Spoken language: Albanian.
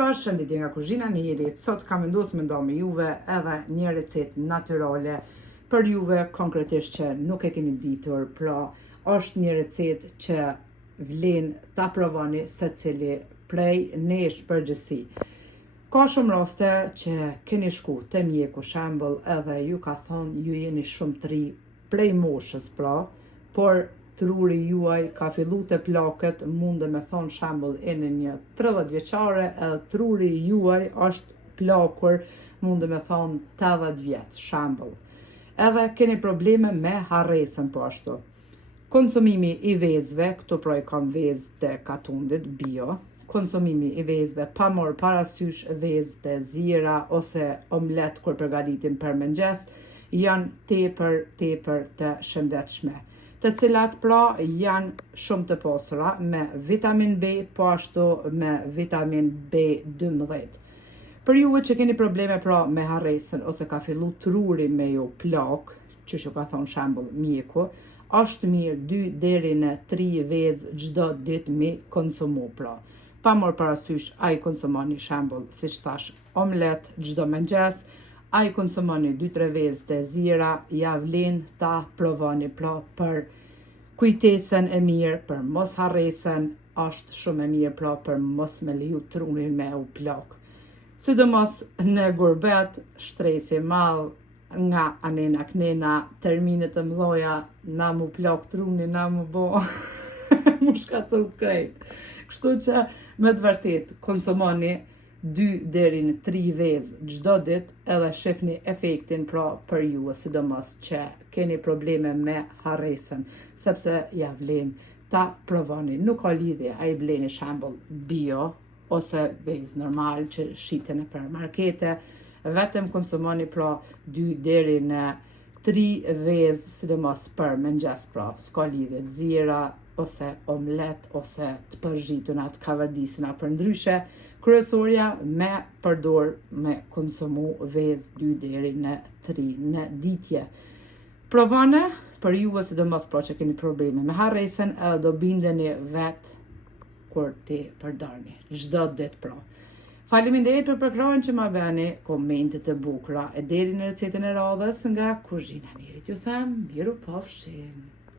Përshëndetje nga kuzhina në Jelit. Sot kam vendosur me ndonë me juve edhe një recetë natyrale për juve konkretisht që nuk e keni ditur, pra është një recetë që vlen ta provoni secili prej nesh përgjithësi. Ka shumë raste që keni shku te mjeku shembull edhe ju ka thonë ju jeni shumë të ri prej moshës, pra, por truri juaj ka fillu të plakët, mund me thonë shembull jeni një 30 vjeçare edhe truri juaj është plakur, mund me thonë 80 vjeç shembull. Edhe keni probleme me harresën po ashtu. Konsumimi i vezëve, këtu pra i kam vezë të katundit bio, konsumimi i vezëve pa marrë parasysh vezë të zira ose omlet kur përgatitim për mëngjes, janë tepër të shëndetshme, të cilat pra janë shumë të pasura me vitamin B, po ashtu me vitamin B12. Për juve që keni probleme pra me harresën ose ka fillu truri me ju plak, që ka thonë shembull mjeku, është mirë 2 deri në 3 vezë çdo ditë me konsumu pra. Pa marrë parasysh ai konsumoni shembull, siç thash, omlet çdo mëngjes, ai konsumoni 2-3 vezë të zira, ja vlen ta provoni pra për kujtesën e mirë, për mos harresën, është shumë e mirë pra për mos me leju trurin me u plak. Sidomos në gurbet, shtresi madh nga anena knena, terminet e mdhoja, na mu plak truni, na mu bo mu shkatëll krejt. Kështu që me të vërtet konsumoni 2 deri në 3 vezë çdo ditë edhe shihni efektin pra për ju, sidomos që keni probleme me harresën, sepse ja vlen ta provoni. Nuk ka lidhje ai bleni shembull bio ose vezë normal që shiten në markete, vetëm konsumoni pra 2 deri në 3 vezë, sidomos për mëngjes pra, s'ka lidhje zira ose omlet ose të përzhituna të kavardisina për ndryshe, kryesorja me përdor me konsumu vezë 2 deri në 3 në ditje. Provone për juve sidomos pra që keni probleme me harresën edhe do bindeni vetë kur ti përdorni çdo ditë pra. Faleminderit për përkrahjen që ma bëni, komentet e bukura e deri në recetën e radhës nga kuzhina e Jelit. Ju them miru pafshim.